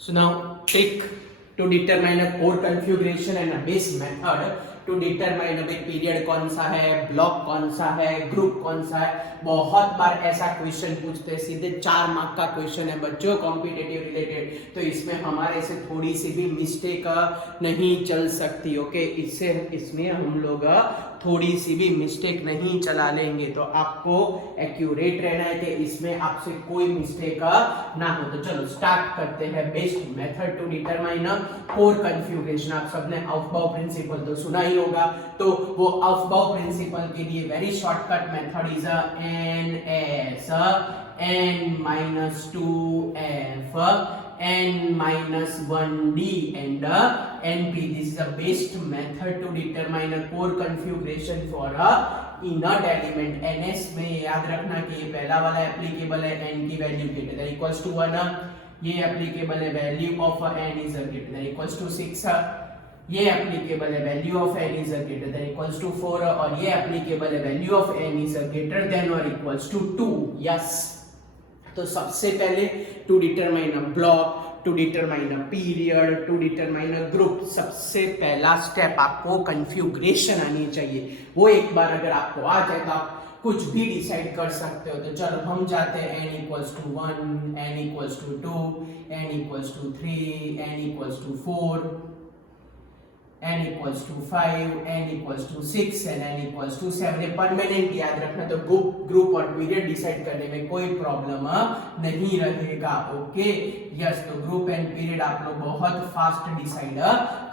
So now trick to determine a core configuration and a base method to determine अभी period कौन सा है, block कौन सा है, ग्रुप कौन सा है। बहुत बार ऐसा क्वेश्चन पूछते हैं, सीधे 4 मार्क का क्वेश्चन है बच्चों कॉम्पिटिटिव रिलेटेड, तो इसमें हमारे से थोड़ी सी भी मिस्टेक नहीं चल सकती। ओके, इसमें हम लोग थोड़ी सी भी मिस्टेक नहीं चला लेंगे, तो आपको एक्यूरेट रहना है कि इसमें आपसे कोई मिस्टेक ना हो। तो चलो स्टार्ट करते हैं। Best method to determine core configuration. आप सबने ऑफबाउ प्रिंसिपल तो सुना ही होगा, तो वो ऑफबाउ प्रिंसिपल के लिए very shortcut method is NS n-2f n-1d and np. This is the best method to determine a core configuration for a inert element. ns में याद रखना कि ये पहला वाला एप्लीकेबल है, n की value greater than equals to 1, ये एप्लीकेबल है value of n is greater than equals to 6, ये एप्लीकेबल है value of n is greater than equals to 4, और ये एप्लीकेबल है value of n is greater than और equals to 2। Yes, तो सबसे पहले to determine a block, to determine a period, to determine a group, सबसे पहला स्टेप आपको कॉन्फ़िगरेशन आनी चाहिए। वो एक बार अगर आपको आ जाए तो आप कुछ भी डिसाइड कर सकते हो। तो चलो हम जाते हैं n equals to 1, n equals to 2, n equals to 3, n equals to 4, n equals to 5, n equals to 6 and n equals to 7। ये परमानेंट याद रखना, तो ग्रुप और पीरियड डिसाइड करने में कोई प्रॉब्लम नहीं रहेगा। ओके, यस, तो ग्रुप एंड पीरियड आप लोग बहुत फास्ट डिसाइड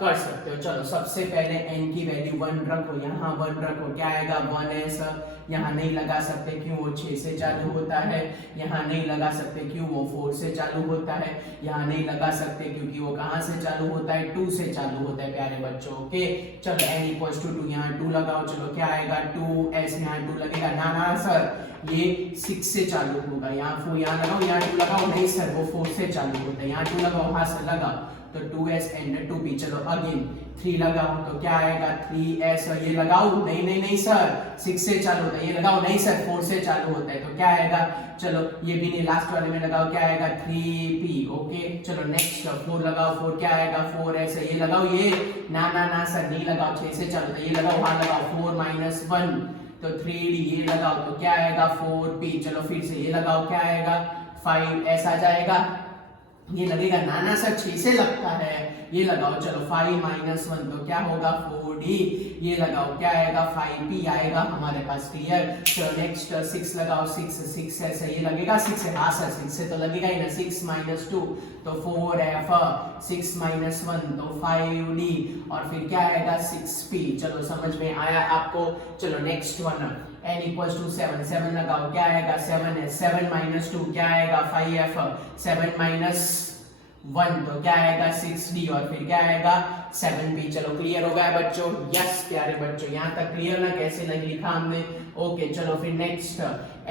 कर सकते हो। चलो सबसे पहले n की वैल्यू 1 रखो, यहाँ 1 रखो, क्या आएगा 1s। यहाँ नहीं लगा सकते क्यों, वो 6 से चालू होता है। यहाँ नहीं लगा सकते क्यों, वो 4 से चालू होता है। यहाँ नहीं लगा सकते क्योंकि वो कहाँ से चालू होता है, 2 से चालू होता है प्यारे बच्चों। ओके, चलो n इक्वल्स टू 2, यहाँ 2 लगाओ, चलो क्या आएगा 2s, यहाँ 2 लगेगा ना ना सर, ये 6 से चालू होगा। यहाँ 4 यहाँ लगाओ, यहाँ 2 लगाओ, नहीं सर वो 4 से चालू होता है। यहाँ 2 लगाओ, हाँ सर लगाओ, तो 2s एंड 2p। चलो अगेन 3 लगाओ, तो क्या आएगा 3s, ये लगाओ, नहीं नहीं नहीं सर 6 से चालू होता है, ये लगाओ, नहीं सर 4 से चालू होता है, तो क्या आएगा, चलो ये भी नहीं, लास्ट वाले में लगाओ, क्या आएगा 3p। ओके, चलो नेक्स्ट 4 लगाओ, 4 क्या आएगा 4s, ये लगाओ, ये ना ना ना सर नहीं लगाओ, 6 से चालू होता है, ये लगाओ, हाँ लगाओ, 4 माइनस 1 तो 3d, ये लगाओ, तो क्या आएगा 4p। चलो फिर से ये लगाओ, क्या आएगा 5s आ जाएगा, ये लगेगा ना ना सर 6 से लगता है, ये लगाओ, चलो 5 माइनस 1 तो क्या होगा 4d, ये लगाओ, क्या आएगा 5p आएगा हमारे पास। क्लियर, चलो नेक्स्ट 6 लगाओ, 6 ऐसे ये लगेगा 6 से, हाँ सर 6 से तो लगेगा ही ना, 6 माइनस 2 तो 4f, 6 माइनस 1 तो 5d, और फिर क्या आएगा 6p। चलो समझ में आया आपको। चलो next one, n equals to 7, 7 लगाओ, क्या आएगा 7 7 माइनस 2 क्या आएगा 5f, 7 माइनस 1 तो क्या आएगा 6d, और फिर क्या आएगा 7p। चलो क्लियर हो गया बच्चों? यस प्यारे बच्चों, यहाँ तक क्लियर ना, कैसे नहीं लिखा हमने। ओके, चलो फिर नेक्स्ट,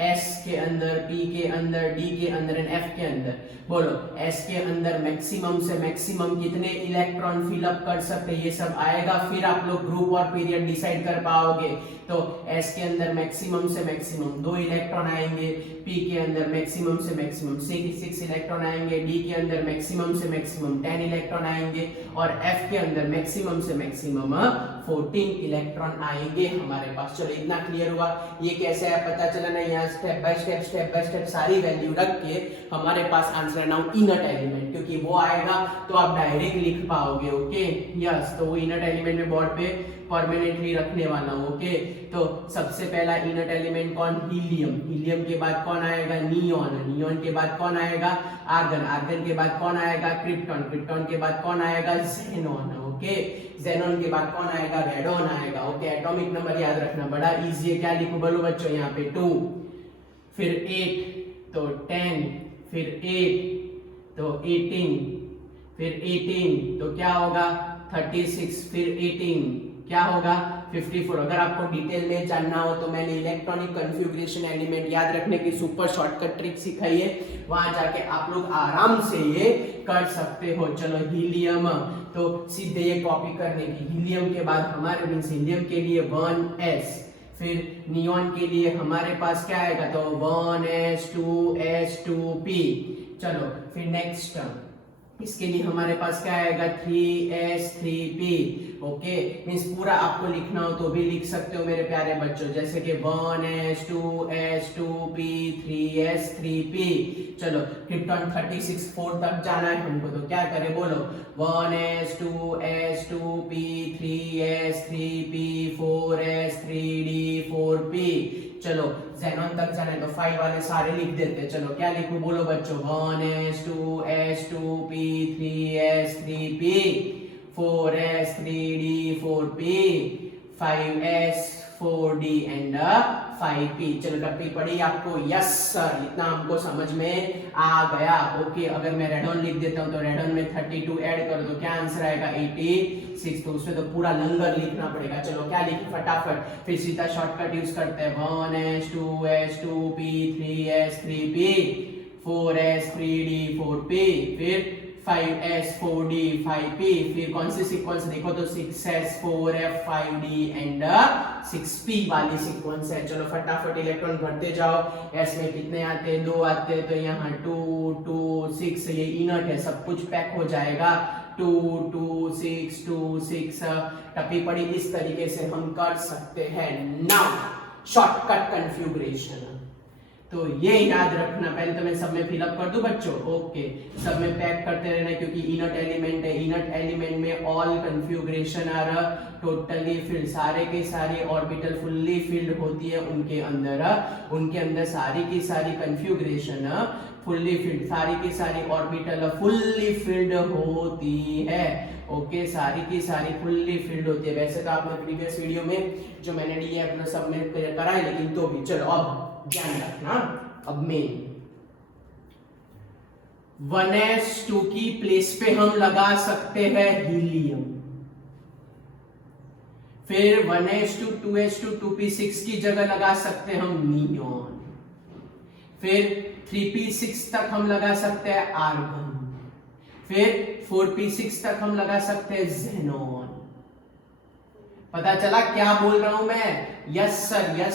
s के अंदर, p के अंदर, d के अंदर एंड f के अंदर। बोलो s के अंदर मैक्सिमम से मैक्सिमम कितने इलेक्ट्रॉन फिलअप कर सकते, ये सब आएगा, फिर आप लोग ग्रुप और पीरियड डिसाइड कर पाओगे। तो s के अंदर मैक्सिमम से मैक्सिमम 2 इलेक्ट्रॉन आएंगे, p के अंदर मैक्सिमम से मैक्सिमम 6 इलेक्ट्रॉन आएंगे, d के अंदर मैक्सिमम से मैक्सिमम 10 इलेक्ट्रॉन आएंगे, और f के अंदर मैक्सिमम से मैक्सिमम 14 इलेक्ट्रॉन आएंगे हमारे पास। चलो इतना क्लियर हुआ। ये कैसे है पता चला ना, यहाँ स्टेप बाय स्टेप सारी वैल्यू रख के हमारे पास आंसर नाउ इनर्ट एलिमेंट, क्योंकि वो आएगा तो आप डायरेक्ट लिख पाओगे। ओके, यस, तो वो इनर्ट एलिमेंट में बोर्ड पे परमानेंटली रखने वाला हूँ। ओके, तो सबसे पहला इनर्ट एलिमेंट कौन, हीलियम, हीलियम के बाद कौन आएगा नियॉन, नियॉन के बाद कौन आएगा आर्गन, आर्गन के बाद कौन आएगा क्रिप्टॉन, क्रिप्टॉन के बाद कौन आएगा ज़ेनॉन। ओके, ज़ेनॉन के बाद कौन आएगा रेडॉन आएगा। ओके, एटॉमिक नंबर याद रखना, बड़ा इजी है। क्या लिखूं बोलो बच्चों, यहाँ पे 2, फिर 8 तो 10, फिर 8 तो 18, फिर 18 तो क्या होगा 36, फिर 18 क्या होगा 54। अगर आपको डिटेल में जानना हो तो मैंने इलेक्ट्रॉनिक कॉन्फ़िगरेशन एलिमेंट याद रखने की सुपर शॉर्टकट ट्रिक सिखाई है, वहां जाके आप लोग आराम से ये कर सकते हो। चलो हीलियम, तो सीधे ये कॉपी करने की, हीलियम के बाद हमारे मींस हीलियम के लिए 1s, फिर नियॉन के लिए हमारे पास क्या आएगा तो 1s 2s 2p। चलो फिर नेक्स्ट इसके लिए हमारे पास क्या आएगा 3s3p। ओके, मींस पूरा आपको लिखना हो तो भी लिख सकते हो मेरे प्यारे बच्चों, जैसे कि 1s2s2p 3s3p। चलो क्रिप्टॉन 36 4 तक जाना है हमको, तो क्या करें बोलो, 1s2s2p 3s3p 4s3d4p। चलो ज़ेनॉन तक जाना है तो 5 वाले सारे लिख देते हैं। चलो क्या लिखूं बोलो बच्चों, 1s2s2p 3s3p 4s3d4p 5s4d and 5p। चलो टप्पी पड़ी आपको, यस सर, इतना हमको समझ में आ गया। ओके, अगर मैं रेडॉन लिख देता हूं तो रेडॉन में 32 ऐड कर दो, क्या आंसर आएगा 86। तो उसमें तो पूरा लंगर लिखना पड़ेगा। चलो क्या लिखें फटाफट, फिर सीधा शॉर्टकट यूज करते हैं, 1s2s2p 3s3p 4s3d4p फिर 5s4d 5p। फिर कौन सी सीक्वेंस देखो तो 6s4f 5d एंड 6p वाली सीक्वेंस है। चलो फटाफट इलेक्ट्रॉन भरते जाओ। s में कितने आते हैं, 2 आते हैं, तो यहाँ 2 2 6, ये इनर्ट है, सब कुछ पैक हो जाएगा। 2 2 6 2 6 टप्पी पड़ी, इस तरीके से हम कर सकते हैं। नाउ शॉर्टकट कॉन्फ़िगरेशन, तो ये याद रखना। पहले तो मैं सब में फिलअप कर दूं बच्चों। ओके, सब में पैक करते रहना क्योंकि इनर्ट एलिमेंट है। इनर्ट एलिमेंट में all configuration are totally filled, सारे के सारे ऑर्बिटल फुल्ली फिल्ड होती है उनके अंदर सारी की सारी कन्फ्यूग्रेशन फुल्ली फिल्ड, सारी की सारी ऑर्बिटल फुल्ली फिल्ड होती है। ओके, सारी की सारी फुल्ली फिल्ड होती है। वैसे तो आपने प्रीवियस वीडियो में जो मैंने डी अपना सब में करा है, लेकिन तो भी चलो अब ध्यान रखना। अब मेन 1s2 की प्लेस पे हम लगा सकते हैं हीलियम, फिर 1s2 2s2 2p6 की जगह लगा सकते हैं हम नियॉन, फिर 3p6 तक हम लगा सकते हैं आर्गन, फिर 4p6 तक हम लगा सकते हैं ज़ेनॉन। पता चला क्या बोल रहा हूं मैं? यस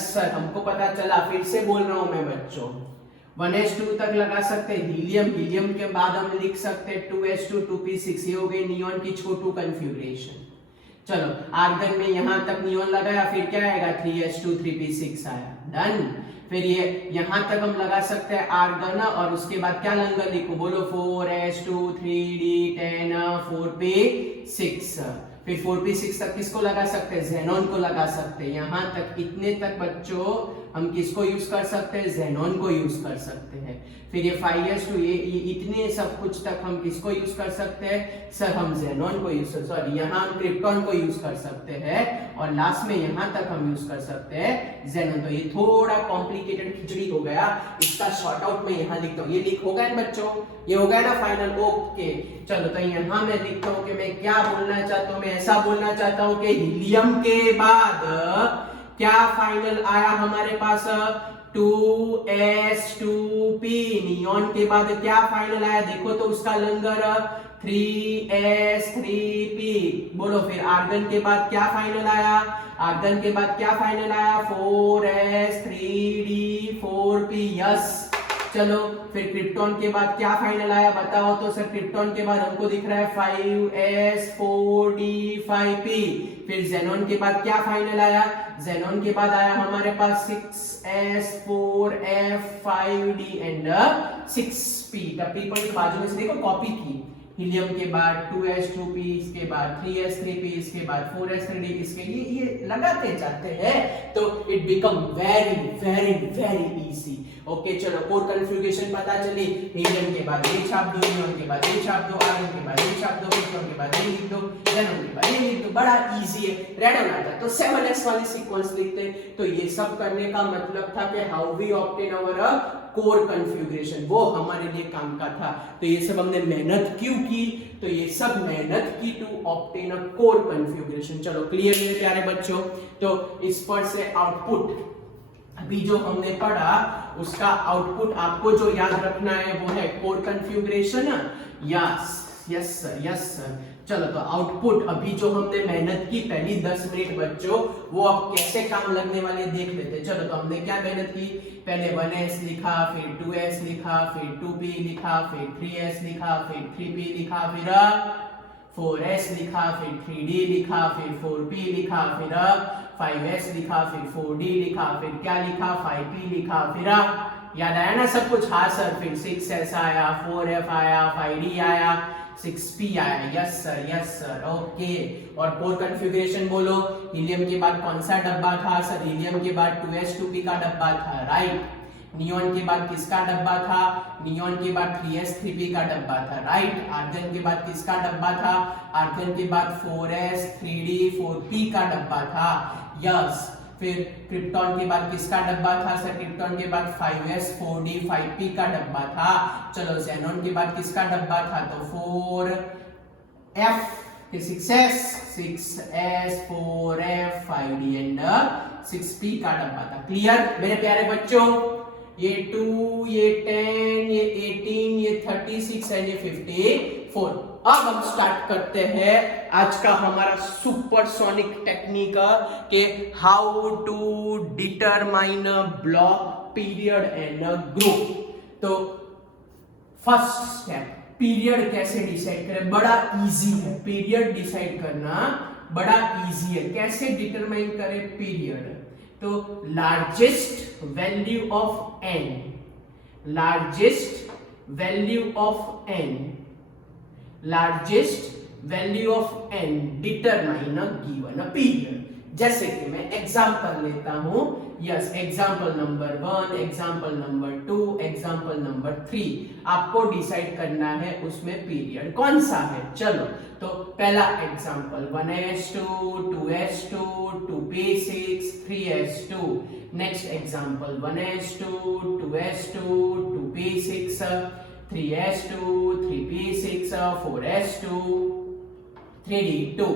सर, हमको पता चला। फिर से बोल रहा हूं मैं बच्चों, 1s2 तक लगा सकते हैं हीलियम के बाद हम लिख सकते हैं 2s2 2p6, ये हो गई नियॉन की छोटू कन्फ्यूग्रेशन। चलो आर्गन में यहां तक नियॉन लगाया, फिर क्या आएगा 3s2 3p6 आया, डन। फिर ये यहां तक हम लगा सकते हैं आर्गन, और उसके बाद क्या लंगर लिखो बोलो, 4s2 3d10 4p6। फिर 4p6 तक किसको लगा सकते हैं, ज़ेनॉन को लगा सकते हैं। यहां तक इतने तक बच्चों हम किसको यूज कर सकते हैं, ज़ेनॉन को यूज कर सकते हैं। फिर ये 5s2 ये इतने सब कुछ तक हम किसको यूज कर सकते हैं सर, हम ज़ेनॉन को यूज कर, सॉरी यहाँ हम क्रिप्टॉन को यूज कर सकते हैं, और लास्ट में यहां तक हम यूज कर सकते हैं ज़ेनॉन। तो ये थोड़ा कॉम्प्लिकेटेड खिचड़ी हो गया, इसका शॉर्ट आउट मैं यहाँ लिखता हूँ। ये लिख हो गया बच्चों, ये हो गया ना फाइनल। ओके चलो, तो यहाँ मैं लिखता हूँ कि मैं क्या बोलना चाहता हूँ। मैं ऐसा बोलना चाहता हूँ कि हीलियम के बाद क्या फाइनल आया हमारे पास, 2s2p। नियॉन के बाद क्या फाइनल आया देखो तो उसका लंगर 3s3p। बोलो फिर आर्गन के बाद क्या फाइनल आया, 4s3d4p। यस, चलो फिर क्रिप्टॉन के बाद क्या फाइनल आया बताओ तो सर। क्रिप्टॉन के बाद हमको दिख रहा है 5s4d5p। फिर ज़ेनॉन के बाद क्या फाइनल आया, ज़ेनॉन के बाद आया हमारे पास 6s4f5d एंड 6p। टप्पी पॉइंट बाजू में से देखो कॉपी की, हीलियम के बाद 2s2p, इसके बाद 3s3p, इसके बाद 4s3d, इसके ये लगाते जाते हैं तो it become very very very easy. Okay चलो, कोर कन्फ्यूगेशन पता चली। हीलियम के बाद ये छाप दो, नियॉन के बाद ये छाप दो, आर्गन के बाद ये छाप दो, क्रिप्टॉन के बाद ये लिख दो, ज़ेनॉन के बाद ये लिख दो। बड़ा इजी है। रेडॉन आता तो 7s वाली सीक्वेंस लिखते। तो ये सब करने का मतलब था कि how we obtain our core configuration, वो हमारे लिए काम का था। तो ये सब हमने मेहनत क्यों की, तो ये सब मेहनत की टू ऑब्टेन अ कोर कन्फ्यूगरेशन। चलो क्लियर मेरे प्यारे बच्चों। तो इस पर से आउटपुट अभी जो हमने पढ़ा उसका आउटपुट आपको जो याद रखना है वो है कोर कन्फ्यूगरेशन या यस सर, यस सर। चलो तो आउटपुट अभी जो हमने मेहनत की पहली 10 मिनट बच्चों, वो अब कैसे काम लगने वाले देख लेते। चलो तो हमने क्या मेहनत की, पहले 1s लिखा, फिर 2s लिखा, फिर 2p लिखा, फिर 3s लिखा, फिर 3p लिखा, फिर 4s लिखा, फिर 3d लिखा, फिर 4p लिखा, फिर 5s लिखा, फिर 4d लिखा, फिर क्या लिखा, 5p लिखा, फिर याद आया ना सब कुछ। हाँ सर, फिर 6s आया, 4f आया, 5d आया, 6p आया। Yes sir, yes sir, okay. और कोर कॉन्फ़िगरेशन बोलो, हीलियम के बाद कौन सा डब्बा था सर? हीलियम के बाद 2s2p का डब्बा था, राइट। नियॉन के बाद किसका डब्बा था? नियॉन के बाद 3s3p का डब्बा था, राइट। आर्गन के बाद किसका डब्बा था? आर्गन के बाद 4s 3d 4p का डब्बा था, यस। फिर क्रिप्टॉन के बाद किसका डब्बा था सर? क्रिप्टॉन के बाद 5s 4d 5p का डब्बा था। चलो ज़ेनॉन के बाद किसका डब्बा था? तो 4f, फिर 6s 4f 5d and 6p का डब्बा था। क्लियर मेरे प्यारे बच्चों? ये 2, ये 10, ये 18, ये 36 एंड ये 54। अब हम स्टार्ट करते हैं आज का हमारा सुपरसोनिक टेक्निक के how to determine block, period and group. तो फर्स्ट स्टेप, पीरियड कैसे डिसाइड करें? बड़ा इजी है, पीरियड डिसाइड करना बड़ा इजी है। कैसे डिटरमाइन करें पीरियड? तो largest value of n, largest value of n, largest value of n determine a given a period. जैसे कि मैं एग्जांपल लेता हूं, yes, example number 1, example number 2, example number 3। आपको डिसाइड करना है उसमें पीरियड कौन सा है। चलो तो पहला example 1s2, 2s2, 2p6, 3s2। Next example 1s2, 2s2, 2p6, 3s2, 3p6, 4s2, 3d2।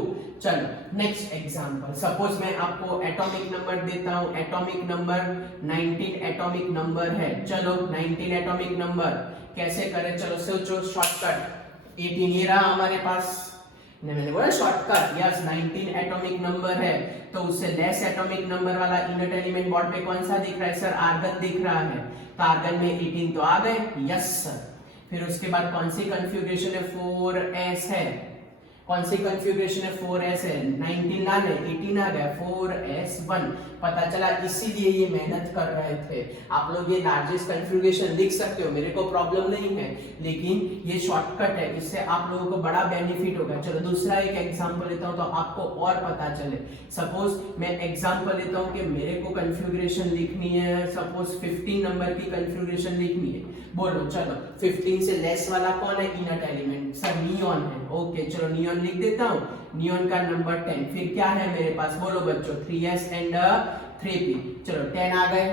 चलो नेक्स्ट एग्जांपल, सपोज मैं आपको एटॉमिक नंबर देता हूं। एटॉमिक नंबर 19 एटॉमिक नंबर है। चलो 19 एटॉमिक नंबर कैसे करें? चलो सोचो, शॉर्टकट 18 ये रहा हमारे पास। मैंने बोला शॉर्टकट, यस। 19 एटॉमिक नंबर है तो उससे लेस एटॉमिक नंबर वाला इनर एलिमेंट बॉन्ड पे कौन सा दिख रहा है सर? आर्गन दिख रहा है। तो आर्गन में 18 तो आ गए, यस सर। फिर उसके बाद कौन सी कॉन्फ़िगरेशन है? 4s है। कौन सी कॉन्फ़िगरेशन है? 4s है। 19 ना गए, 18 आ गया, 4s1। पता चला, इसीलिए ये मेहनत कर रहे थे। आप लोग ये लार्जेस्ट कॉन्फ़िगरेशन लिख सकते हो, मेरे को प्रॉब्लम नहीं है, लेकिन ये शॉर्टकट है, इससे आप लोगों को बड़ा बेनिफिट होगा। चलो दूसरा एक एग्जांपल लेता हूं तो आपको और पता चले। सपोज मैं एग्जांपल लेता हूं कि मेरे को कॉन्फ़िगरेशन लिखनी है, सपोज 15 नंबर की कॉन्फ़िगरेशन लिखनी है। बोलो चलो 15 से लेस वाला कौन है इनर एलिमेंट? सर नियॉन है। ओके चलो नियॉन लिख देता हूं। नियॉन का नंबर 10। फिर क्या है मेरे पास? बोलो बच्चों 3s एंड 3p। चलो 10 आ गए,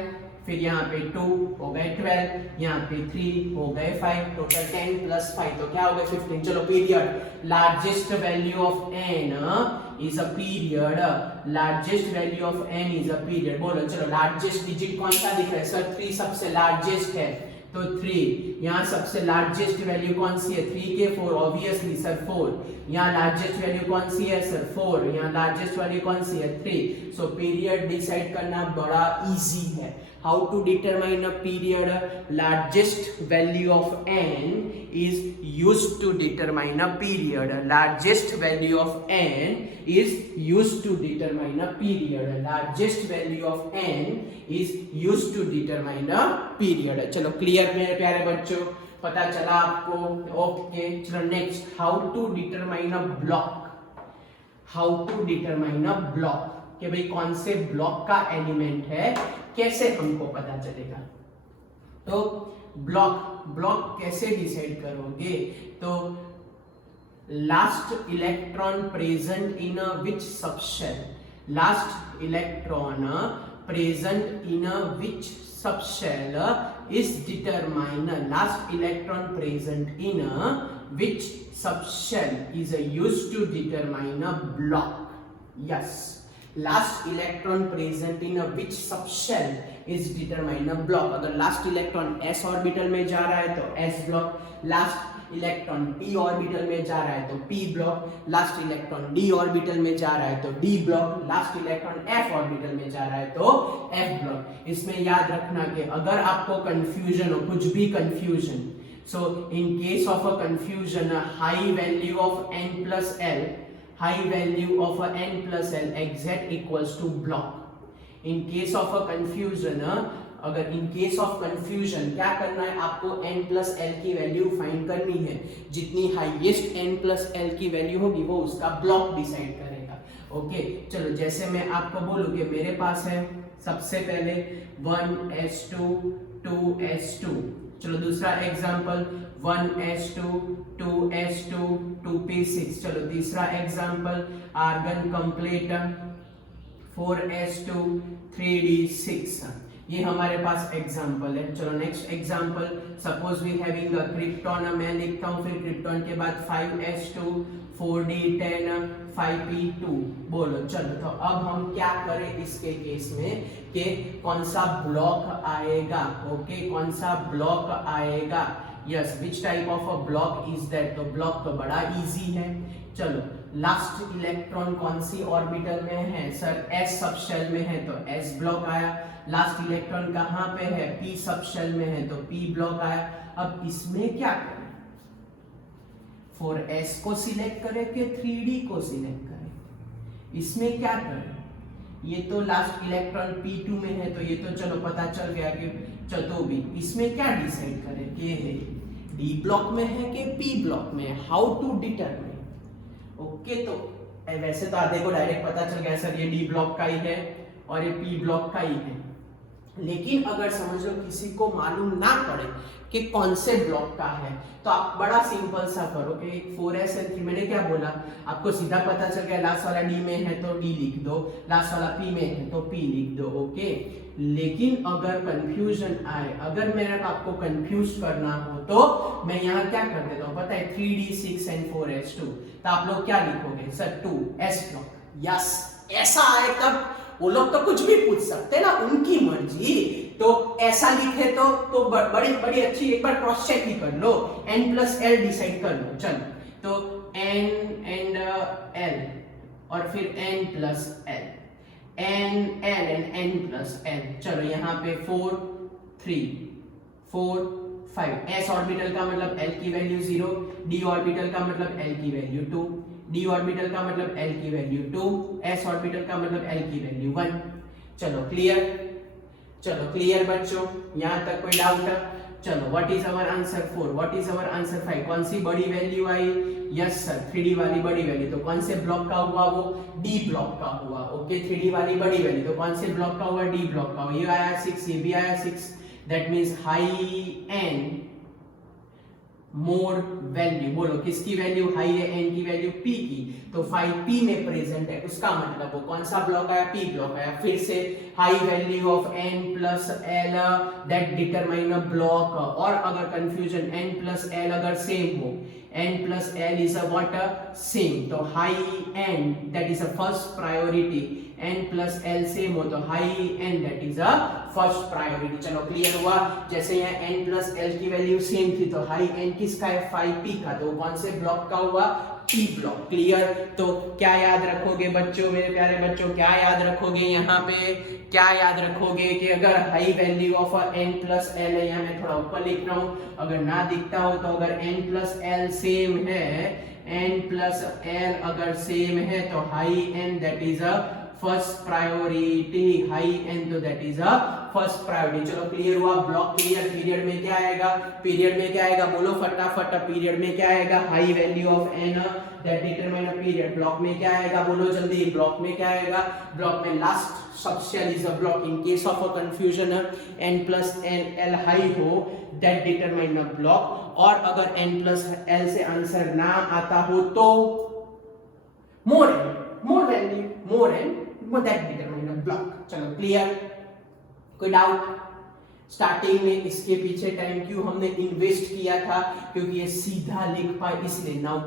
फिर यहाँ पे 2 हो गए 12, यहाँ पे 3 हो गए 5, टोटल 10 प्लस 5 तो क्या हो गए 15। चलो period, largest value of n is a period, largest value of n is a period। बोलो चलो लार्जेस्ट डिजिट कौन सा दिख रहा है सर? 3 सबसे लार्जेस्ट है तो 3। यहाँ सबसे लार्जेस्ट वैल्यू कौन सी है? 3 के 4, ऑब्वियसली सर 4। यहाँ लार्जेस्ट वैल्यू कौन सी है सर? 4। यहाँ लार्जेस्ट वैल्यू कौन सी है? 3। सो पीरियड डिसाइड करना बड़ा इजी है। How to determine a period? Largest value of n is used to determine a period. Largest value of n is used to determine a period. Largest value of n is used to determine a period. चलो clear मेरे प्यारे बच्चों, पता चला आपको? Okay चलो next, how to determine a block. How to determine a block कि भाई कौन से ब्लॉक का एलिमेंट है, कैसे हमको पता चलेगा? तो ब्लॉक कैसे डिसाइड करोगे? तो last electron present in which subshell, last electron present in which subshell is determine, last electron present in which subshell is used to determine a block. Yes, last electron present in which subshell is determine a block. अगर last electron s orbital में जा रहा है तो s block, last electron p orbital में जा रहा है तो p block, last electron d orbital में जा रहा है तो d block, last electron f orbital में जा रहा है तो f ब्लॉक। इसमें याद रखना कि अगर आपको कंफ्यूजन हो, कुछ भी confusion, so in case of a confusion, a high value of n plus l, high value of a n plus l exact equals to block. In case of a confusion, अगर इन case of confusion क्या करना है, आपको n plus L की value find करनी है। जितनी highest n plus L की वैल्यू होगी वो उसका ब्लॉक डिसाइड करेगा। ओके चलो, जैसे मैं आपको बोलूं कि मेरे पास है सबसे पहले 1s2 2s2, चलो दूसरा एग्जांपल 1s2 2s2 2p6, चलो तीसरा example argon complete 4s2 3d6, ये हमारे पास एग्जांपल है। चलो next example, suppose we having a krypton, मैं लिखता हूं फिर क्रिप्टॉन के बाद 5s2 4d10 5p2, बोलो। चलो तो अब हम क्या करें इसके केस में कि कौन सा ब्लॉक आएगा। ओके कौन सा ब्लॉक आएगा, yes which type of a block is that, तो ब्लॉक तो बड़ा इजी है। चलो लास्ट इलेक्ट्रॉन कौन सी ऑर्बिटल में है, सर s सब शेल में है तो s ब्लॉक आया। लास्ट इलेक्ट्रॉन कहां पे है, p सब शेल में है तो p ब्लॉक आया। अब इसमें क्या करें, 4s को सिलेक्ट करें कि 3d को सिलेक्ट करें, इसमें क्या करें, ये तो लास्ट इलेक्ट्रॉन p2 में है तो ये तो चलो पता चल गया कि चलो भी, इसमें क्या डिसाइड करें कि है d ब्लॉक में है कि p ब्लॉक में है, हाउ टू डिटरमिन। ओके तो वैसे तो आधे को डायरेक्ट पता चल गया सर ये d ब्लॉक का ही है और ये p ब्लॉक का ही है, लेकिन अगर समझ लो किसी को मालूम ना पड़े कि कौन से ब्लॉक का है तो आप बड़ा सिंपल सा करो कि 4s and 3, मैंने क्या बोला आपको सीधा पता चल गया, लास्ट वाला d में है तो d लिख दो, लास्ट वाला p में है तो p लिख दो। ओके लेकिन अगर कंफ्यूजन आए, अगर मेरे को आपको कंफ्यूज करना हो तो मैं यहाँ क्या कर देता हूँ पता है, 3d6 and 4s2, तो आप लोग क्या लिखोगे सर 2s ब्लॉक। यस ऐसा आए तब वो लोग तो कुछ भी पूछ सकते ना, उनकी मर्जी। तो ऐसा लिखे तो बड़ी बड़ी अच्छी, एक बार क्रॉस चेक ही कर लो, n प्लस एल डिसाइड कर लो। चलो तो n एंड l और फिर n plus L, n l and n plus L. चलो यहाँ पे 4 3 4 5, s ऑर्बिटल का मतलब l की वैल्यू 0, d ऑर्बिटल का मतलब l की वैल्यू 2, d ऑर्बिटल का मतलब l की वैल्यू 2, s ऑर्बिटल का मतलब l की वैल्यू 1। चलो क्लियर, चलो क्लियर बच्चों, यहां तक कोई डाउट है? चलो what is our answer 4, what is our answer 5, कौन सी बड़ी वैल्यू आई, यस सर 3d वाली बड़ी वैल्यू, तो कौन से ब्लॉक का हुआ वो d ब्लॉक का हुआ। ओके 3d वाली बड़ी वैल्यू तो कौन से ब्लॉक का हुआ, d ब्लॉक का। ये आया 6, ये भी आया 6, that means high n more value, बोलो किसकी वैल्यू हाई है, n की वैल्यू p की, तो 5p में प्रेजेंट है, उसका मतलब वो कौन सा ब्लॉक आया, p ब्लॉक आया। फिर से high value of n plus l that determine a block, और अगर कंफ्यूजन n प्लस l अगर सेम हो, n plus l is a what same, तो high n that is a first priority, n plus l same हो तो high n that is a first priority. चलो clear हुआ, जैसे यहाँ n plus l की वैल्यू सेम थी तो हाई n किसका है 5p का, तो कौन से ब्लॉक का हुआ, p ब्लॉक। क्लियर, तो क्या याद रखोगे बच्चों, मेरे प्यारे बच्चों क्या याद रखोगे, यहाँ पे क्या याद रखोगे कि अगर high value of n plus l है, यहाँ मैं थोड़ा ऊपर लिख रहा हूँ, अगर ना दिखता हो तो अगर n प्लस l सेम है, n प्लस l अगर सेम है तो high n that is a first priority, high n तो that is a first priority. चलो क्लियर हुआ, ब्लॉक क्लियर। पीरियड में क्या आएगा, पीरियड में क्या आएगा, बोलो फटाफट, पीरियड में क्या आएगा, high value of n that determine a period. Block में क्या आएगा, बोलो जल्दी, ब्लॉक में क्या आएगा, ब्लॉक में last subshell is a block. In case of a confusion n plus l high हो दैट डिटरमाइन अ ब्लॉक, और अगर n प्लस l से आंसर ना आता हो तो more value that determine a block. चलो क्लियर, कोई डाउट? स्टार्टिंग में इसके पीछे टाइम क्यों हमने इन्वेस्ट किया था, क्योंकि ये सीधा लिख पाए इसलिए। Now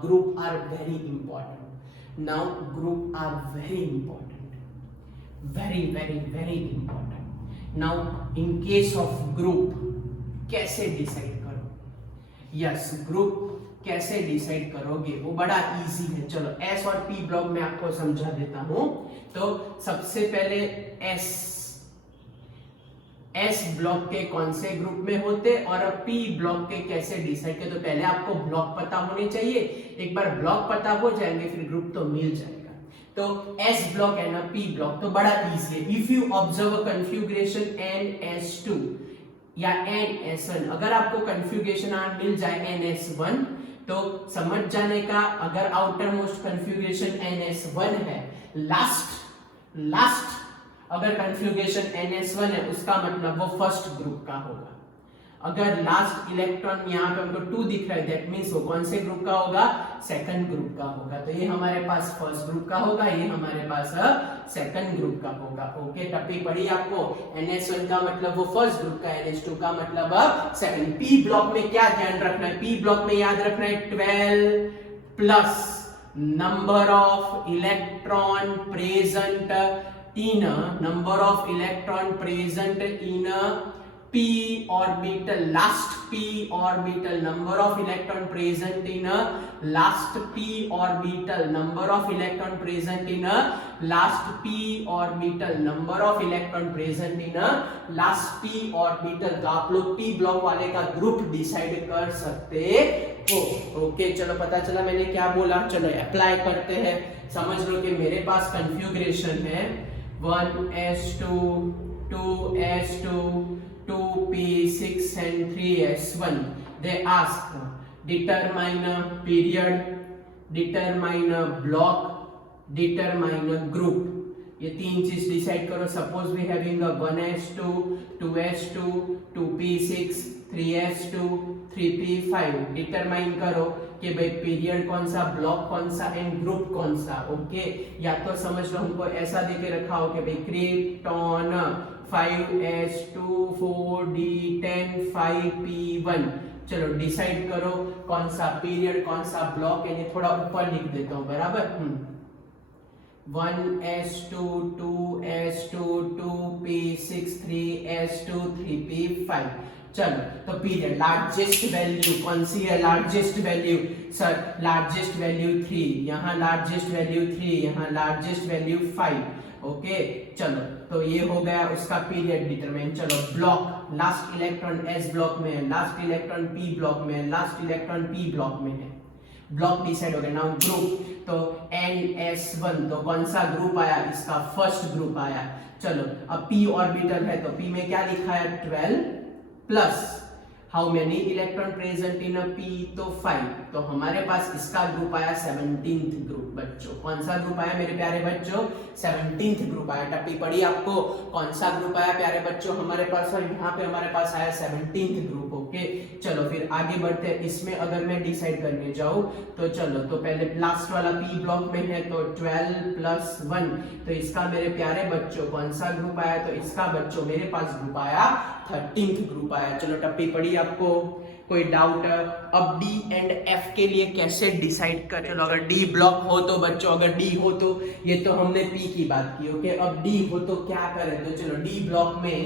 group are very important, now group are very important, very important. Now in case of group कैसे डिसाइड करो, यस, ग्रुप कैसे डिसाइड करोगे वो बड़ा इजी है। चलो एस और पी ब्लॉक में आपको समझा देता हूं। तो सबसे पहले एस ब्लॉक के कौन से ग्रुप में होते और पी ब्लॉक के कैसे डिसाइड करते। तो पहले आपको ब्लॉक पता होने चाहिए, एक बार ब्लॉक पता हो जाएंगे फिर ग्रुप तो मिल जाएगा। तो एस ब्लॉक है ना पी ब्लॉक, तो बड़ा इजी है। If you observe a configuration NS2 या NS1, अगर आपको कन्फिगुरेशन मिल जाए NS1 तो समझ जाने का, अगर आउटर मोस्ट कन्फिगुरेशन NS1 है, लास्ट अगर कन्फिगुरेशन NS1 है उसका मतलब वो फर्स्ट ग्रुप का होगा। अगर लास्ट इलेक्ट्रॉन यहाँ पे हमको 2 दिख रहा है, दैट मींस वो कौन से ग्रुप का होगा, सेकंड ग्रुप का होगा। तो ये हमारे पास फर्स्ट ग्रुप का होगा, ये हमारे पास सेकंड ग्रुप का होगा। ओके, टप्पी पड़ी आपको। NS1 का मतलब वो फर्स्ट ग्रुप का, NS2 का मतलब सेकंड। पी ब्लॉक में क्या ध्यान रखना है, पी ब्लॉक में याद रखना है 12 plus number of electron present in p orbital, last p orbital, number of electron present in a last p orbital, number of electron present in a last p orbital, number of electron present in a last p orbital। तो आप लोग p block वाले का group decide कर सकते हो। Okay, चलो पता चला मैंने क्या बोला। चलो अप्लाई करते हैं। समझ लो कि मेरे पास कन्फिगुरेशन है 1s2 2s2 2p6 and 3s1। they ask determine a period, determine a block, determine a group। ये 3 चीज डिसाइड करो। Suppose we having a 1s2 2s2 2p6 3s2 3p5। Determine करो कि भाई पीरियड कौन सा, ब्लॉक कौन सा एंड ग्रुप कौन सा। ओके, या तो समझ लो हमको ऐसा देके रखा हो कि भाई क्रिप्टॉन 5s2 4d10 5p1। चलो डिसाइड करो कौन सा पीरियड कौन सा ब्लॉक है। ये थोड़ा ऊपर लिख देता हूं, बराबर। 1s2 2s2 2p6 3s2 3p5। चलो तो पीरियड लार्जेस्ट वैल्यू कौन सी है, largest value sir largest value 3, यहाँ लार्जेस्ट वैल्यू 3, यहाँ लार्जेस्ट वैल्यू 5। ओके, चलो तो ये हो गया उसका पीरियड डिटरमाइन। चलो block, last electron S block में है, लास्ट इलेक्ट्रॉन पी ब्लॉक में है, लास्ट इलेक्ट्रॉन पी ब्लॉक में है। ब्लॉक डिसाइड हो गया। नाउ ग्रुप, तो NS1 तो कौन सा ग्रुप आया, इसका फर्स्ट ग्रुप आया। चलो अब p ऑर्बिटल है तो p में क्या लिखा है 12 plus how many electron present in a p, तो 5। तो हमारे पास इसका ग्रुप आया 17th ग्रुप। बच्चों कौन सा ग्रुप आया मेरे प्यारे बच्चों, 17th ग्रुप आया। टप्पी पड़ी आपको, कौन सा ग्रुप आया प्यारे बच्चों हमारे पास, और यहाँ पे हमारे पास आया 17th ग्रुप। ओके, चलो फिर आगे बढ़ते हैं। इसमें अगर मैं डिसाइड करने जाऊं तो चलो, तो पहले लास्ट वाला p ब्लॉक में है तो 12 प्लस 1, तो इसका मेरे प्यारे बच्चों कौन सा ग्रुप आया, तो इसका बच्चों मेरे पास ग्रुप आया 13th ग्रुप आया। चलो टप्पी पड़ी आपको, कोई डाउट? अब D एंड F के लिए कैसे डिसाइड करें। चलो अगर D ब्लॉक हो तो बच्चों, अगर D हो तो ये तो हमने P की बात की। ओके, अब D हो तो क्या करें, तो चलो D ब्लॉक में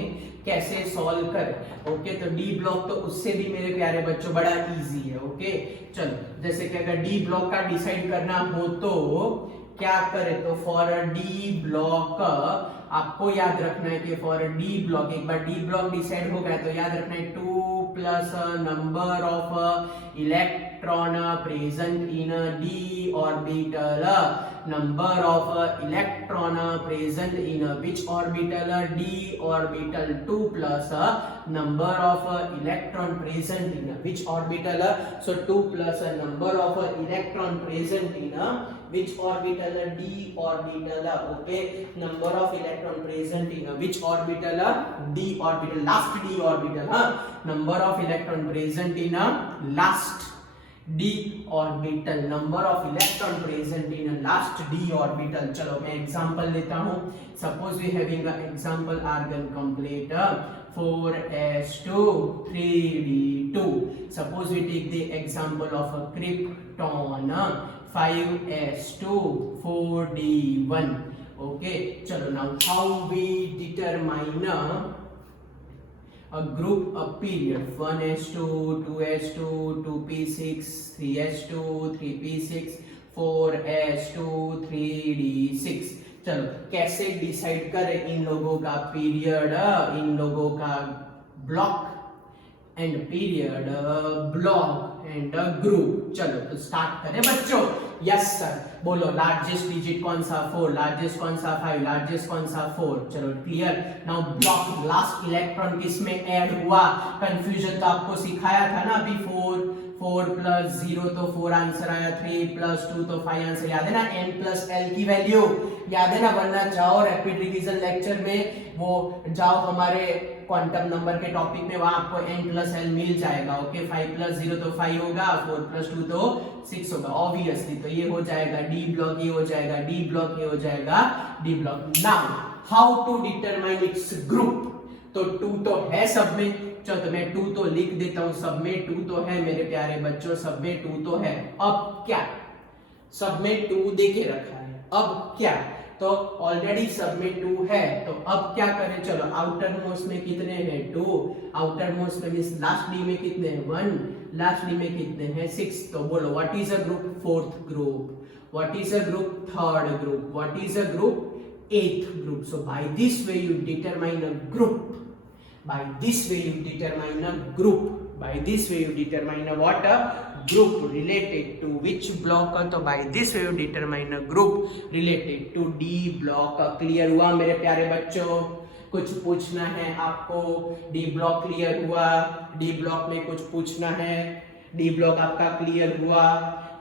कैसे सॉल्व करें। ओके, तो D ब्लॉक तो उससे भी मेरे प्यारे बच्चों बड़ा इजी है। ओके, चलो जैसे कि अगर D ब्लॉक का डिसाइड करना हो तो क्या करें, तो फॉर D ब्लॉक आपको याद रखना है कि फॉर D ब्लॉक, एक बार D ब्लॉक डिसाइड हो गया तो याद रखना है 2 plus number of electron present in D orbital, number of electron present in which orbital, D orbital, 2 plus number of electron present in which orbital, so 2 plus number of electron present in which orbital, D orbital। okay, number of electron present in which orbital, D orbital, last D orbital, number of electron present in last D orbital, number of electron present in last D orbital। चलो मैं example लेता हूँ। suppose we having a example argon complete 4s2 3d2। suppose we take the example of a krypton 5s2 4d1। okay, चलो now how we determine a group, a period, 1s2, 2s2, 2p6, 3s2, 3p6, 4s2, 3d6। चलो कैसे decide करें इन लोगों का period, इन लोगों का block and period, block and group. चलो तो स्टार्ट करें बच्चों। यस सर, बोलो लार्जेस्ट डिजिट कौन सा 4, लार्जेस्ट कौन सा 5, लार्जेस्ट कौन सा 4। चलो clear. Now block, last electron किसमें ऐड हुआ, कंफ्यूजन तो आपको सिखाया था ना अभी। 4 प्लस 0 तो 4 आंसर आया, 3 प्लस 2 तो 5 आंसर। याद है ना n प्लस l की वैल्यू, याद है ना। वरना जाओ रैपिड रिवीजन लेक्चर में, वो जाओ हमारे क्वांटम नंबर के टॉपिक में, वहां आपको n प्लस l मिल जाएगा। ओके 5 प्लस 0 तो 5 होगा, 4 प्लस 2 तो 6 होगा ऑब्वियसली। तो ये हो जाएगा डी ब्लॉक, ये हो जाएगा डी ब्लॉक, ये हो जाएगा d block. Now how to determine its group. तो 2 तो है सब में, चलो तो मैं 2 तो लिख देता हूं, सब में 2 तो है मेरे प्यारे बच्चों, सब में 2 तो है। अब क्या, सब में 2 देके रखा है, अब क्या, तो ऑलरेडी सब में 2 है, तो अब क्या करें। चलो आउटर मोस्ट में कितने हैं 2, आउटर मोस्ट में मींस लास्ट डी में कितने हैं 1, लास्ट डी में कितने हैं 6। तो बोलो what is a group, fourth group, what is a group, third group, what is a group, eighth group। So by this way you determine a group, by this way you determine a group, by this way you determine a what, a group related to which block। तो by this way you determine a group related to D block। Clear हुआ मेरे प्यारे बच्चों, कुछ पूछना है आपको, D block clear हुआ, डी ब्लॉक में कुछ पूछना है, डी ब्लॉक आपका क्लियर हुआ।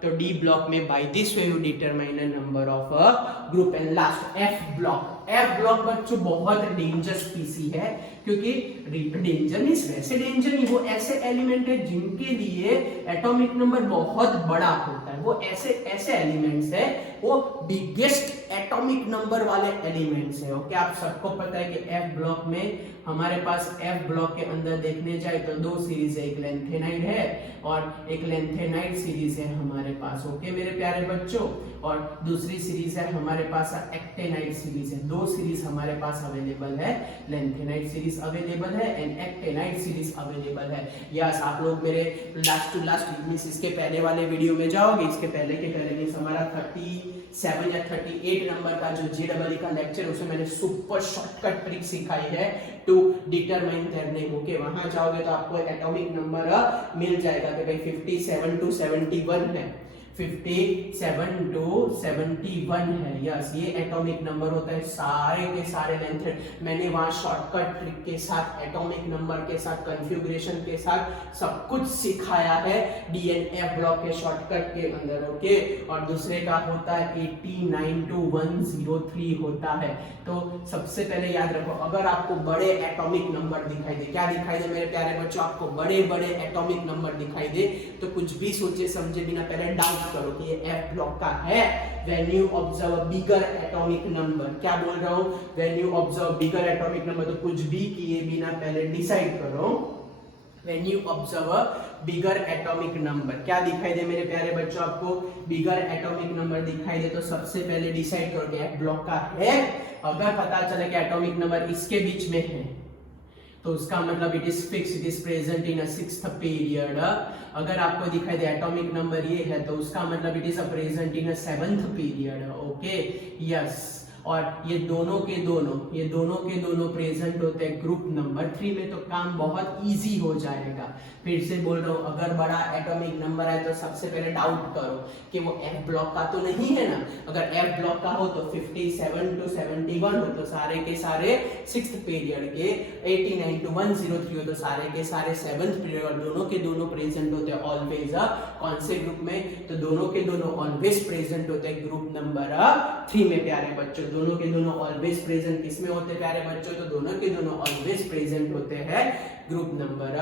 तो डी ब्लॉक में by this way you determine a number of a group. And last f block, f block बच्चों बहुत डेंजर स्पीसी है, क्योंकि डेंजर मींस वैसे डेंजर नहीं, वो ऐसे एलिमेंट है जिनके लिए एटॉमिक नंबर बहुत बड़ा होता है। वो ऐसे एलिमेंट्स है, वो बिगेस्ट एटॉमिक नंबर वाले एलिमेंट्स है। ओके आप सबको पता है कि एफ ब्लॉक में हमारे पास, एफ ब्लॉक के अंदर देखने जाए तो 2 सीरीज है, एक लेंथेनाइड है और एक लेंथेनाइड सीरीज है हमारे पास। ओके मेरे प्यारे बच्चों, और दूसरी सीरीज है हमारे पास एक्टेनाइड सीरीज है। 2 सीरीज हमारे पास अवेलेबल है, लेंथेनाइड सीरीज अवेलेबल है एंड एक्टेनाइड सीरीज अवेलेबल है। यस आप लोग मेरे लास्ट टू लास्ट मींस इसके पहले वाले वीडियो में जाओगे, इसके पहले के पहले मींस हमारा 37 या 38 नंबर का जो JEE का लेक्चर, उसमें मैंने सुपर शॉर्टकट ट्रिक सिखाई है to determine their name. Okay वहां जाओगे तो आपको एटॉमिक नंबर मिल जाएगा कि भाई 57 to 71 है, 57 to 71 है। यस ये एटॉमिक नंबर होता है, सारे के सारे लेंथ। मैंने वहां शॉर्टकट ट्रिक के साथ, एटॉमिक नंबर के साथ, कन्फिगरेशन के साथ सब कुछ सिखाया है DNF ब्लॉक के शॉर्टकट के अंदर। ओके और दूसरे का होता है 89 to 103 होता है। तो सबसे पहले याद रखो, अगर आपको बड़े एटॉमिक नंबर दिखाई दे, क्या दिखाई दे मेरे प्यारे बच्चों, आपको बड़े बड़े एटॉमिक नंबर दिखाई दे, तो कुछ भी सोचे समझे बिना पहले डाउट करो कि ये एफ ब्लॉक का है। When you observe a bigger atomic number, क्या बोल रहा हूं, when you observe bigger atomic number, तो कुछ भी किए बिना पहले डिसाइड करो। When you observe a bigger atomic number, क्या दिखाई दे मेरे प्यारे बच्चों, आपको बिगर एटॉमिक नंबर दिखाई दे तो सबसे पहले डिसाइड करो कि एफ ब्लॉक का है। अगर पता चले कि एटॉमिक नंबर इसके बीच में है तो उसका मतलब it is fix, it is present in a sixth period. अगर आपको दिखाई दे एटॉमिक नंबर ये है तो उसका मतलब it is present in a seventh period. Okay yes, और ये दोनों के दोनों प्रेजेंट होते हैं ग्रुप नंबर 3 में, तो काम बहुत इजी हो जाएगा। फिर से बोल रहा हूँ, अगर बड़ा एटॉमिक नंबर है तो सबसे पहले डाउट करो कि वो एफ ब्लॉक का तो नहीं है ना। अगर एफ ब्लॉक का हो तो 57 to 71 हो तो सारे के सारे 6th पीरियड के, 89 to 103 हो तो सारे के सारे 7th पीरियड, और दोनों के दोनों प्रेजेंट होते हैं ऑलवेज कौन से ग्रुप में, तो दोनों के दोनों ऑलवेज प्रेजेंट होते हैं ग्रुप नंबर 3 में प्यारे बच्चों। दोनों के दोनों ऑलवेज प्रेजेंट किसमें होते हैं प्यारे बच्चों, तो दोनों के दोनों ऑलवेज प्रेजेंट होते हैं ग्रुप नंबर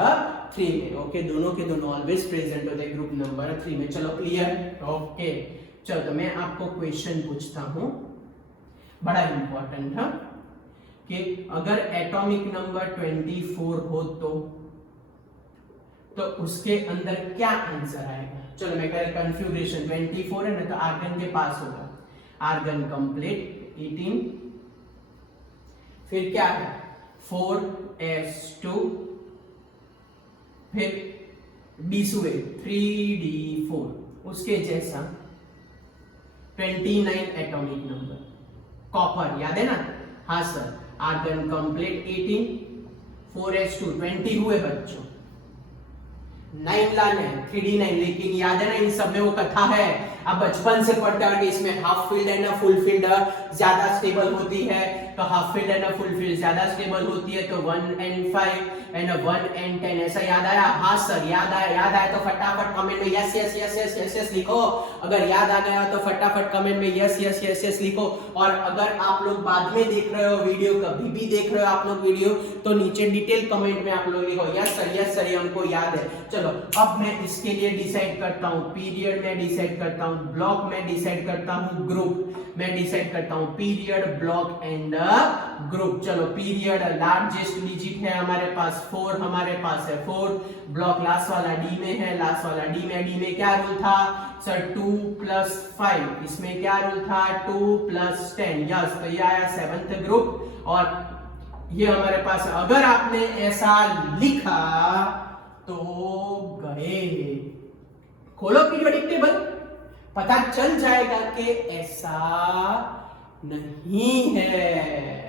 3 में। ओके दोनों के दोनों ऑलवेज प्रेजेंट होते हैं ग्रुप नंबर 3 में। चलो क्लियर। ओके चलो तो मैं आपको क्वेश्चन पूछता हूं, बड़ा इंपॉर्टेंट है, कि अगर एटॉमिक नंबर 24 हो तो उसके अंदर क्या आंसर आएगा। चलो मैं कह कन्फ्यूग्रेशन 24 है ना, तो आर्गन के पास होगा आर्गन कंप्लीट 18, फिर क्या है 4s2 फिर D हुए 3D4, उसके जैसा 29 एटॉमिक नंबर। कॉपर याद है ना? हाँ सर। आर्गन कंप्लीट 18, 4s2 20 हुए बच्चों। 9 लाने 3D9, लेकिन याद है ना इन सब में वो कथा है, आप बचपन से पढ़ते हैं कि इसमें हाफ फील्ड है ना फुल फील्ड ज्यादा स्टेबल होती है, तो हाफ फील्ड है ना फुल फील्ड ज्यादा स्टेबल होती है, तो 1 and 5 एंड 1 and 10 ऐसा याद आया? हाँ सर याद आया तो फटाफट कमेंट में yes yes yes yes yes yes लिखो। अगर याद आ गया तो फटाफट कमेंट में यस यस यस यस लिखो। और अगर आप लोग बाद में देख रहे हो वीडियो, कभी भी देख रहे हो आप लोग वीडियो, तो नीचे डिटेल कमेंट में आप लोग लिखो यस सर ये हमको याद है। चलो अब मैं इसके लिए डिसाइड करता हूँ पीरियड, में डिसाइड करता हूँ ब्लॉक, में डिसाइड करता हूँ ग्रुप, मैं डिसाइड करता हूँ पीरियड, ब्लॉक एंड ग्रुप। चलो पीरियड लार्जेस्ट डिजिट है हमारे पास 4, हमारे पास है 4। ब्लॉक लास्ट वाला डी में है, लास्ट वाला डी में क्या रूल था सर? 2 + 5। इसमें क्या रूल था? 2 + 10। यस, तो ये आया 7th ग्रुप। और ये हमारे पास, अगर आपने ऐसा लिखा तो गए। खोलो पीरियोडिक टेबल, पता चल जाएगा कि ऐसा नहीं है।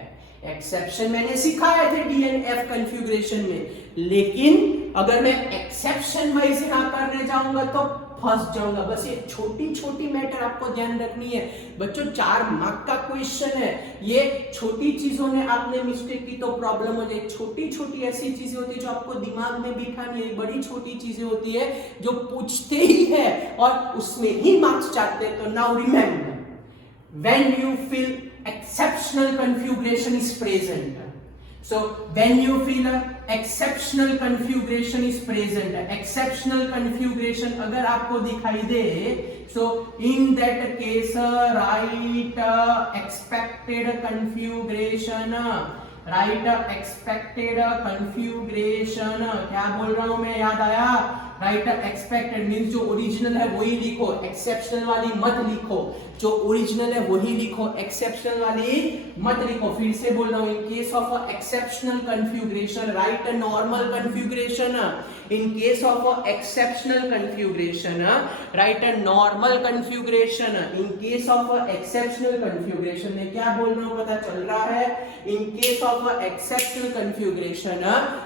एक्सेप्शन मैंने सिखाए थे DNF कॉन्फ़िगरेशन में, लेकिन अगर मैं एक्सेप्शन वाइज यहां करने जाऊंगा तो फंस जाऊंगा। बस ये छोटी छोटी मैटर आपको ध्यान रखनी है बच्चों। 4 मार्क का क्वेश्चन है, ये छोटी चीजों में आपने मिस्टेक की तो प्रॉब्लम हो जाए। छोटी छोटी ऐसी चीजें होती है जो आपको दिमाग में बिठानी है, बड़ी छोटी चीजें होती है जो पूछते ही है और उसमें ही मार्क्स चाहते हैं। तो now remember, when you feel exceptional configuration is present, so when you feel a exceptional configuration is present, exceptional configuration अगर आपको दिखाई दे, so in that case write expected configuration, write expected configuration। क्या बोल रहा हूं मैं, याद आया? राइट एक्सपेक्टेड मींस जो ओरिजिनल है वही लिखो, एक्सेप्शनल वाली मत लिखो। जो ओरिजिनल है वही लिखो, एक्सेप्शनल वाली मत लिखो। फिर से बोल रहा हूं, इन case of exceptional configuration right normal configuration, in case of exceptional configuration right normal configuration, in case of exceptional configuration में क्या बोल रहा हूं पता चल रहा है? इन case of exceptional configuration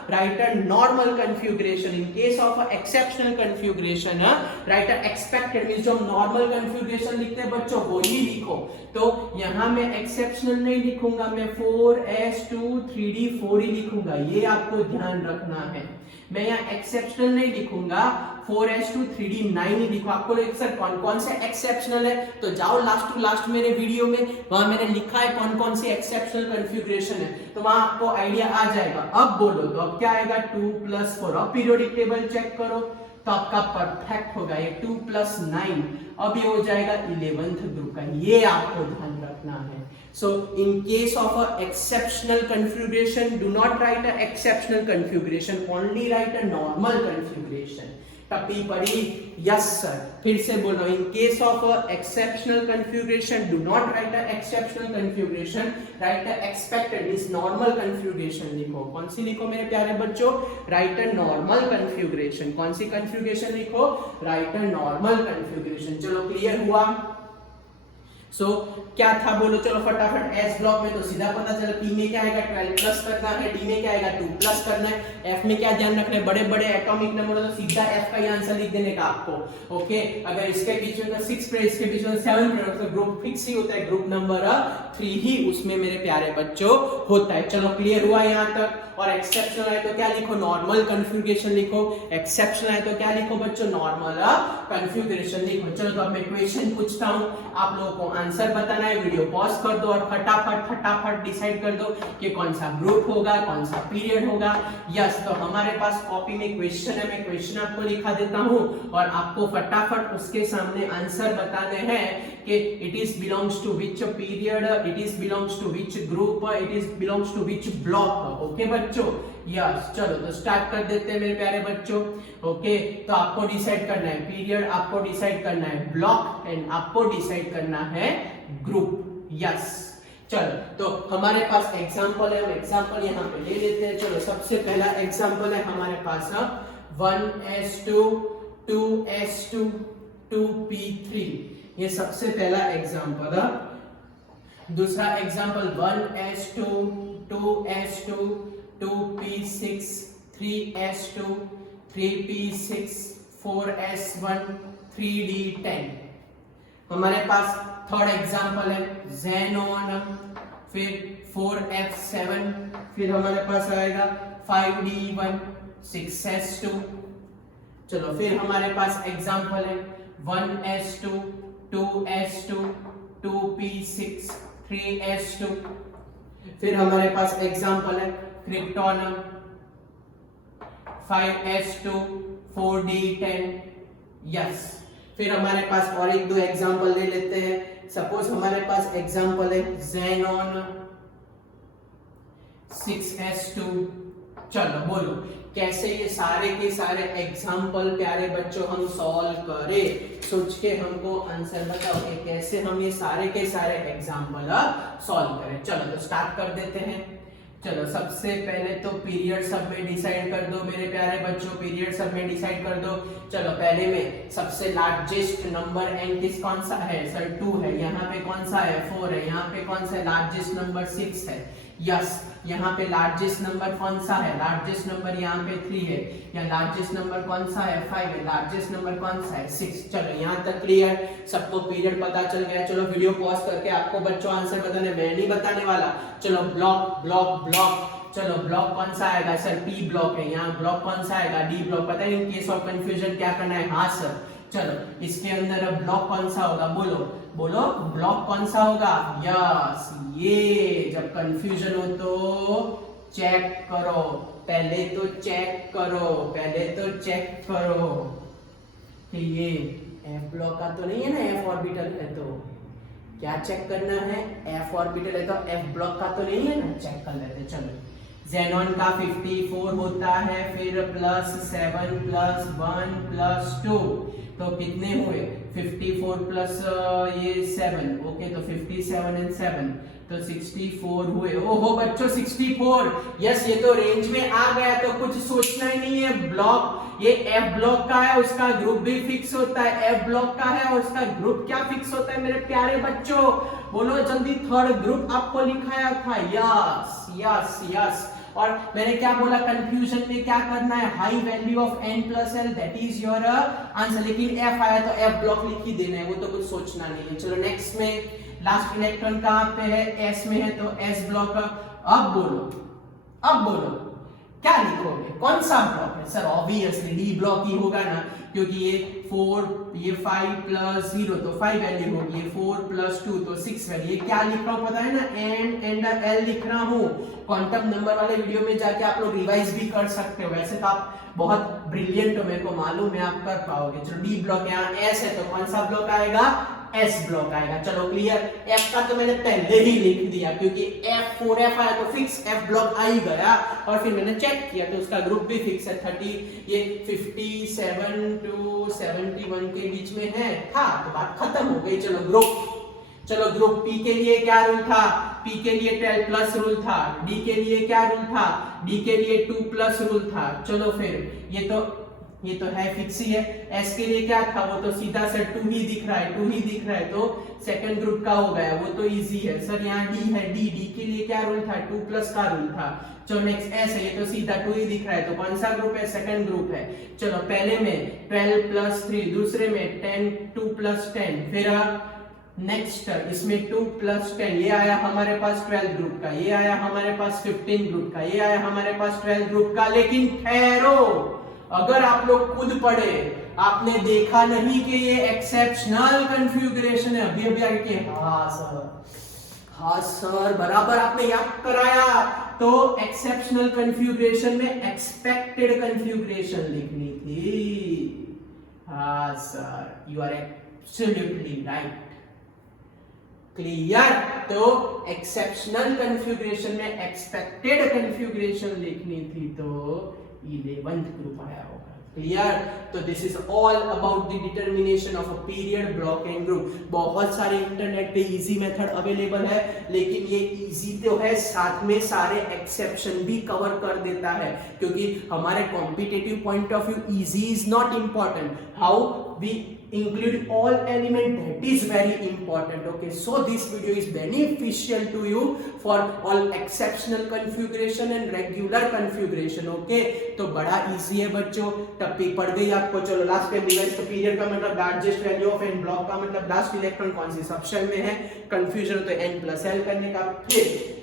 right normal configuration, in case of exceptional configuration right expected means जो नॉर्मल कन्फ्यूग्रेशन लिखते हैं बच्चों वही लिखो। तो यहां मैं एक्सेप्शनल नहीं लिखूंगा, मैं 4s2 3d4 ही लिखूंगा, ये आपको ध्यान रखना है। मैं यहाँ एक्सेप्शनल नहीं लिखूंगा, 4s2 3d9 ही लिखो। आपको सर कौन कौन से एक्सेप्शनल है तो जाओ लास्ट टू लास्ट मेरे वीडियो में, वहां मैंने लिखा है कौन कौन सी एक्सेप्शनल कन्फ्यूग्रेशन है, तो वहां आपको आइडिया आ जाएगा। अब बोलो तो अब क्या आएगा? 2 + 4। अब पीरियोडिक टेबल चेक करो तो आपका परफेक्ट होगा ये 2 + 9। अब ये हो जाएगा 11th ग्रुप का, ये आपको ध्यान रखना है। So in case of a exceptional configuration, do not write a exceptional configuration, only write a normal configuration। टप्पी पड़ी? Yes sir. फिर से बोल रहा हूं, इन case of exceptional configuration do not right a exceptional configuration, right a expected means normal configuration लिखो। कौन सी लिखो मेरे प्यारे बच्चों? Right a normal configuration. कौन सी कन्फ्यूग्रेशन लिखो? Right a normal configuration. चलो क्लियर हुआ? सो क्या था बोलो, चलो फटाफट। एस ब्लॉक में तो सीधा पता चला, पी में क्या आएगा 12+ करना है, डी में क्या आएगा 2+ करना है, एफ में क्या ध्यान रखना है, बड़े बड़े एटॉमिक नंबर तो सीधा एफ का ही आंसर लिख देने का आपको। ओके, अगर इसके बीच में 6 पे इसके बीच में 7 पे तो ग्रुप फिक्स ही होता है, ग्रुप नंबर 3 ही उसमें मेरे प्यारे बच्चों होता है। चलो क्लियर हुआ यहाँ तक? और एक्सेप्शनल है तो क्या लिखो? नॉर्मल कन्फ्यूग्रेशन लिखो। एक्सेप्शनल है तो क्या लिखो बच्चों? नॉर्मल कन्फ्यूग्रेशन लिखो। चलो तो अब मैं क्वेश्चन पूछता हूँ, आप लोगों को आंसर बताना है। वीडियो पॉज कर दो और फटाफट डिसाइड कर दो कि कौन सा ग्रुप होगा, कौन सा पीरियड होगा। यस, तो हमारे पास कॉपी में क्वेश्चन है, मैं क्वेश्चन आपको लिखा देता हूँ और आपको फटाफट उसके सामने आंसर बताने हैं कि it is belongs to which period, it is belongs to which group, it is belongs to which block. Okay बच्चों? यस, चलो तो स्टार्ट कर देते हैं मेरे प्यारे बच्चों। ओके, तो आपको डिसाइड करना है पीरियड, आपको डिसाइड करना है ब्लॉक एंड आपको डिसाइड करना है ग्रुप। यस, चलो तो हमारे पास एग्जांपल है, हम एग्जांपल यहाँ पे ले लेते हैं। चलो सबसे पहला एग्जांपल है हमारे पास 1s2 2s2 2p3, ये सबसे पहला एग्जांपल है। दूसरा example 1s2 2s2 2p6 3s2 3p6 4s1 3d10। हमारे पास थर्ड एग्जांपल है xenon, फिर 4f7, फिर हमारे पास आएगा 5d1 6s2। चलो फिर हमारे पास एग्जांपल है 1s2 2s2 2p6 3s2। फिर हमारे पास एग्जांपल है क्रिप्टोनम 5s2 4d10। यस, फिर हमारे पास और एक दो एग्जांपल ले लेते हैं। सपोज हमारे पास एग्जांपल है xenon 6s2। चलो बोलो कैसे ये सारे के सारे एग्जांपल प्यारे बच्चों हम सॉल्व करें। सोच के हमको आंसर बताओ कि कैसे हम ये सारे के सारे एग्जांपल सॉल्व करें। चलो तो स्टार्ट कर देते हैं। चलो सबसे पहले तो पीरियड सब में डिसाइड कर दो मेरे प्यारे बच्चों, पीरियड सब में डिसाइड कर दो। चलो पहले में सबसे लार्जेस्ट नंबर एन किस कौन सा है सर 2 है, यहाँ पे कौन सा है 4 है, यहाँ पे कौन सा है लार्जेस्ट नंबर 6 है। यस, यहाँ पे लार्जेस्ट नंबर कौन सा है, लार्जेस्ट नंबर यहाँ पे 3 है, या लार्जेस्ट नंबर कौन सा है 5 है, लार्जेस्ट नंबर कौन सा है 6। चलो यहाँ तक क्लियर, सबको पीरियड पता चल गया। चलो वीडियो पॉज करके आपको बच्चों आंसर बताने, मैं नहीं बताने वाला। चलो ब्लॉक ब्लॉक ब्लॉक, चलो ब्लॉक कौन सा आएगा सर पी ब्लॉक है, यहाँ ब्लॉक कौन सा आएगा डी ब्लॉक। पता है इन केस ऑफ कंफ्यूजन क्या करना है, हाँ सर। चलो इसके अंदर अब ब्लॉक कौन सा होगा, बोलो बोलो ब्लॉक कौन सा होगा। यस, ये जब कंफ्यूजन हो तो चेक करो, पहले तो चेक करो, पहले तो चेक करो कि ये एफ ब्लॉक का तो नहीं है ना, एफ ऑर्बिटल है तो क्या चेक करना है, एफ ऑर्बिटल है तो एफ ब्लॉक का तो नहीं है ना, चेक कर लेते। चलो xenon का 54 होता है, फिर +7 +1 +2 तो कितने हुए 54 प्लस ये 7, ओके तो 57 एंड 7 तो 64 हुए। ओहो बच्चों 64, यस ये तो रेंज में आ गया, तो कुछ सोचना ही नहीं है। ब्लॉक ये एफ ब्लॉक का है, उसका ग्रुप भी फिक्स होता है, एफ ब्लॉक का है और उसका ग्रुप क्या फिक्स होता है मेरे प्यारे बच्चों, बोलो जल्दी। थर्ड ग्रुप आपको लिखाया था, यस यस यस। और मैंने क्या बोला कंफ्यूजन में क्या करना है, high value of n plus L, that is your answer. लेकिन f आया तो f ब्लॉक लिख ही देना है, वो तो कुछ सोचना नहीं है। चलो नेक्स्ट में लास्ट इलेक्ट्रॉन कहां पे है, s में है तो s ब्लॉक। अब बोलो क्या लिखोगे, कौन सा ब्लॉक है सर, ऑब्वियसली डी ब्लॉक ही होगा ना, क्योंकि ये 4 ये 5 प्लस 0 तो 5 वैल्यू होगी, ये 4 प्लस 2 तो 6 वैल्यू। क्या लिख रहा हूं पता है ना, एंड एल लिख रहा हूं। क्वांटम नंबर वाले वीडियो में जाके आप लोग रिवाइज भी कर सकते हो, वैसे तो आप बहुत ब्रिलियंट हो, मेरे को मालूम है आप कर पाओगे। चलो डी ब्लॉक यहाँ एस है तो कौन सा ब्लॉक आएगा, एस ब्लॉक आएगा। चलो क्लियर, एफ का तो मैंने पहले ही लिख दिया क्योंकि एफ 4f आया तो फिक्स एफ ब्लॉक आ ही गया, और फिर मैंने चेक किया तो उसका ग्रुप भी फिक्स है 30, ये 57 to 71 के बीच में है था, तो बात खत्म हो गई। चलो ग्रुप पी के लिए क्या रूल था, पी के लिए 12 प्लस रूल था, डी के लिए क्या रूल था, डी के लिए 2 प्लस रूल था। चलो फिर ये तो है फिक्स ही है। एस के लिए क्या था, वो तो सीधा से 2 ही दिख रहा है, तो सेकंड ग्रुप का हो गया, वो तो इजी है सर। यहाँ डी है, डी के लिए क्या रूल था, 2 प्लस का रूल था। चलो नेक्स्ट एस है, ये तो सीधा 2 ही दिख रहा है, तो कौन सा ग्रुप है, सेकंड ग्रुप है। चलो पहले में 12 प्लस 3, दूसरे में 10 2 प्लस 10, फिर नेक्स्ट इसमें 2 प्लस 10, ये आया हमारे पास 12 ग्रुप का, ये आया हमारे पास 15 ग्रुप का, ये आया हमारे पास 12 ग्रुप का। लेकिन ठहरो, अगर आप लोग खुद पढ़े, आपने देखा नहीं कि ये एक्सेप्शनल कॉन्फ़िगरेशन है, अभी आके हाँ सर बराबर आपने याद कराया, तो एक्सेप्शनल कॉन्फ़िगरेशन में एक्सपेक्टेड कॉन्फ़िगरेशन लिखनी थी। हाँ sir, you are absolutely right, clear. तो एक्सेप्शनल कॉन्फ़िगरेशन में एक्सपेक्टेड कॉन्फ़िगरेशन लिखनी थी, तो 11th ग्रुप आया होगा। क्लियर? तो this is all about the determination of a period, block and group. बहुत सारे इंटरनेट पे इजी मेथड अवेलेबल है, लेकिन ये इजी तो है, साथ में सारे एक्सेप्शन भी कवर कर देता है, क्योंकि हमारे competitive point of view easy is not important, how we include all element, that is very important. Okay, so this video is beneficial to you for all exceptional configuration and regular configuration. Okay, तो बड़ा easy है बच्चों, टप्पी पड़ गई आपको। चलो last time revise. तो पीरियड का मतलब largest value of n, block का मतलब लास्ट इलेक्ट्रॉन कौन सी सबशेल में है, कंफ्यूजन तो n प्लस l करने का। फिर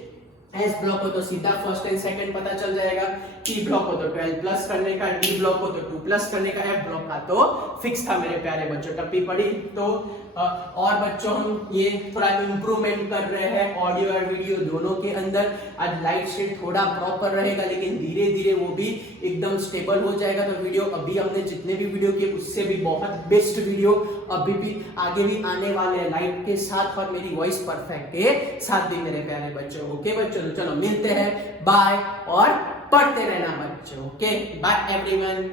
एस ब्लॉक हो तो सीधा फर्स्ट एंड सेकंड पता चल जाएगा, टी ब्लॉक हो तो 12 प्लस करने का, डी ब्लॉक हो तो 2 प्लस करने का, एफ ब्लॉक का तो फिक्स था मेरे प्यारे बच्चों। टप्पी पड़ी तो और बच्चों हम ये थोड़ा इंप्रूवमेंट कर रहे हैं ऑडियो और वीडियो दोनों के अंदर। आज लाइट शेड थोड़ा प्रॉपर रहेगा, लेकिन धीरे धीरे वो भी एकदम स्टेबल हो जाएगा। तो वीडियो अभी हमने जितने भी वीडियो किए उससे भी बहुत बेस्ट वीडियो अभी भी आगे भी आने वाले हैं, लाइट के साथ और मेरी वॉइस परफेक्ट के साथ भी मेरे प्यारे बच्चों। ओके बच्चों, चलो मिलते हैं, बाय, और पढ़ते रहना बच्चों। Okay, bye everyone.